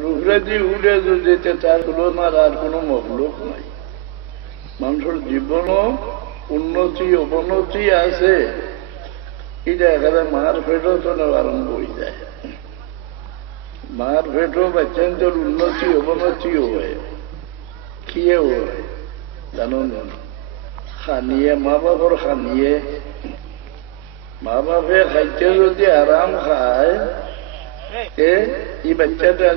আর উপরে দিয়ে উঠে যেতে তার তুলনার আর কোনো মহলুক নাই। মানুষের জীবনও উন্নতি, অবনতি আছে। এটা এখানে মার পেটও তো আরম্ভ হয়ে যায়। মার পেটও বাচ্চাদের উন্নতি, অবনতিও হয়। কিয়ে হয়? জানো না। খানিয়ে মা বাবার খানিয়ে। মা বাপে খাইতে যদি আরাম খায় এই বাচ্চাটা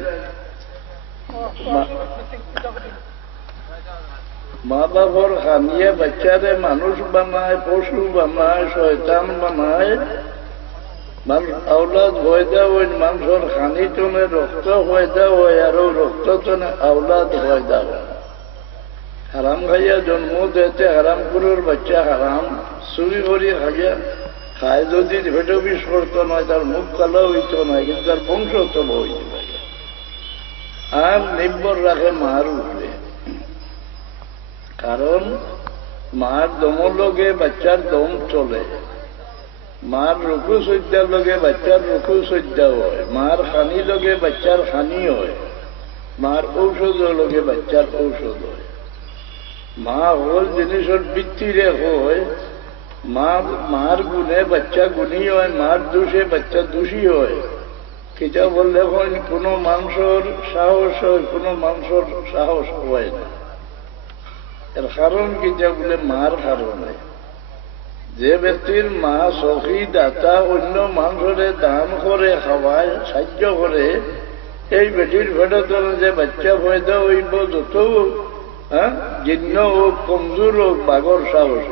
মা- বাবার খানিয়ে বাচ্চারে মানুষ বানায়, পশু বানায়, শয়তান বানায়। আওলাদ হয়দা ওই মানুষের খানি টনে রক্ত হয়দা হয় আর রক্ত টনে আওলাদ হয় হারাম খাইয়া জন্ম দিতে হারাম কুরুর বাচ্চা হারাম। চুরি করি খাইয়া খায় যদি ভেটো বিষ করতো নয় তার মুখ কালো হইতো নয় কিন্তু তার বংশ তো হইতে আর নির্ভর রাখে মার উপরে। কারণ মার দমর লগে বাচ্চার দম চলে। মার রুকু সজ্জার লগে বাচ্চার রুকু সজ্জা হয়। মার খানি লগে বাচ্চার খানি হয়। মার ঔষধ লগে বাচ্চার ঔষধ হয়। মা হল জিনিসের বৃত্তিরে হয়। মা, মার গুণে বাচ্চা গুণী হয়, মার দোষে বাচ্চা দোষী হয়। কিটা বললে হয় কোনো মানুষের সাহস হয়, কোনো মানুষের সাহস হয় না এর কারণ কিটা বলে মার কারণে যে ব্যক্তির মা সখী, দাতা অন্য মানুষের দান করে, খাওয়ায়, সাহায্য করে, এই বেটির ভেটর যে বাচ্চা পয়দা হইব যত হ্যাঁ জীর্ণ হোক, কমজোর হোক বাগর সাহস।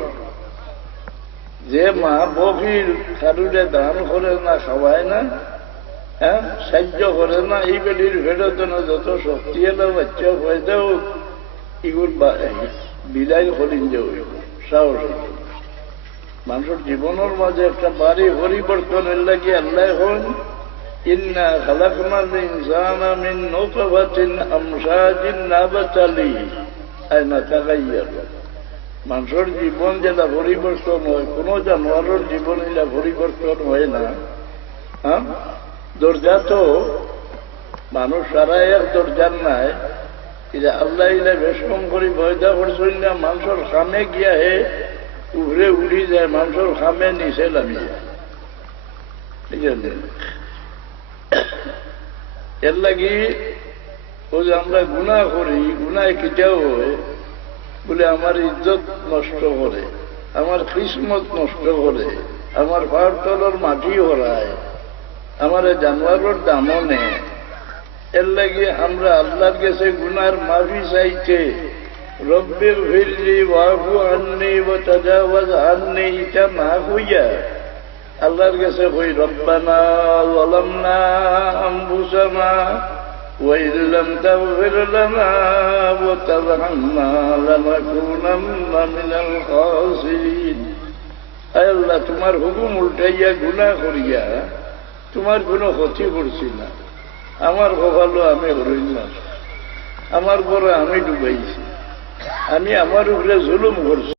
যে মা বকির, খারুরে দান করে না, খাওয়ায় না হ্যাঁ সাহায্য করে না, এই বেটির ভেটর যত শক্তি এলো, বাচ্চা পয়দা হোক এগুলো বিদায় করিন যে সাহস মানুষের জীবনের মাঝে একটা বাড়ি পরিবর্তনের লাগে আল্লাহ হন, ইন্না খালাকনাল ইনসানা মিন নুতফাতিন আমশাজিন নাবাতালি। আয়না তাগাইয়ার মানুষের জীবন যেটা পরিবর্তন হয়, কোন জানোয়ারের জীবন এটা পরিবর্তন হয় না হ্যাঁ? দরজা তো মানুষ সারা এক দরজার নাই। এটা আল্লাহ ইলা বেশকম করি বয়দা করছেন না, মানুষের সামনে গিয়া হে উপরে উড়ি যায়, মানুষের খামে নিচে নামি যায়। এর লাগি ও যে আমরা গুণা করি, গুণায় কিটাও বলে আমার ইজ্জত নষ্ট করে, আমার কিসমত নষ্ট করে, আমার পাহাড় মাটি হরায়। আমার জানোয়ারের দামও নেয় এর লাগে আমরা আল্লাহর কাছে গুনার মাফি চাইতে রব্বির ভিল্লি ওয়াফু আননি ও তাজাওয়াজ আননি এটা না হইয়া আল্লাহর কাছে কই রব্বানা ওয়ালামনা আনফুসানা وإن لم تغفر لنا وترحمنا لنكونن من الخاسرين আয় আল্লাহ তোমার হুকুম উল্টাইয়া গুণা করিয়া তোমার কোনো ক্ষতি করছি না। আমার কপালও আমি হরইল না। আমার বড় আমি ডুবাইছি। আমি আমার উপরে জুলুম করছি।